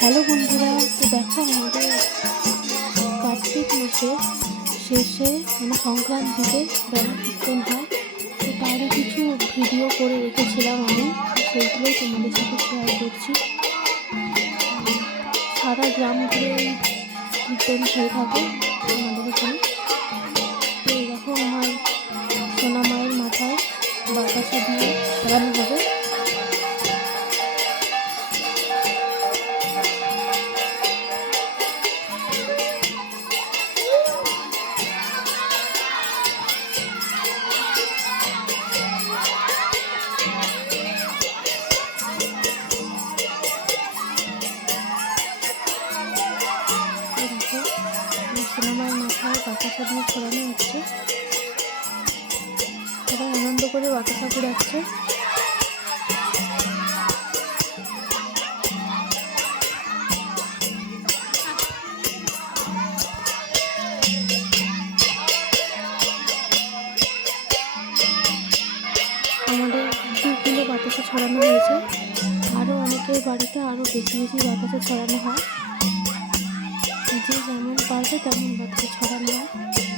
Hello বন্ধুরা, তো দেখো আমাদের কার্তিক মাসের শেষে মানে সংক্রান্তিতে বেলা কীর্তন হয়। তো তারই কিছু ভিডিও করে রেখেছিলাম আমি, সেইগুলোই তোমাদের সাথে শেয়ার করছি। সারা গ্রাম ঘুরে এই কীর্তন হয়ে থাকে আমাদের এখানে। তো এরকম আমার সোনা মায়ের মাথায় বাতাসা দিয়ে ছড়ানো হবে। সোনামার মাথায় বাতাসা দিয়ে ছড়ানো হচ্ছে, সবাই আনন্দ করে বাতাসা কুড়াচ্ছে। আমাদের 2 কিলো বাতাসা ছড়ানো হয়েছে, আরও অনেকের বাড়িতে আরও বেশি বেশি বাতাসা ছড়ানো হয়। যে যেমন পারবে তেমন বাতাসা ছড়ানো হয়।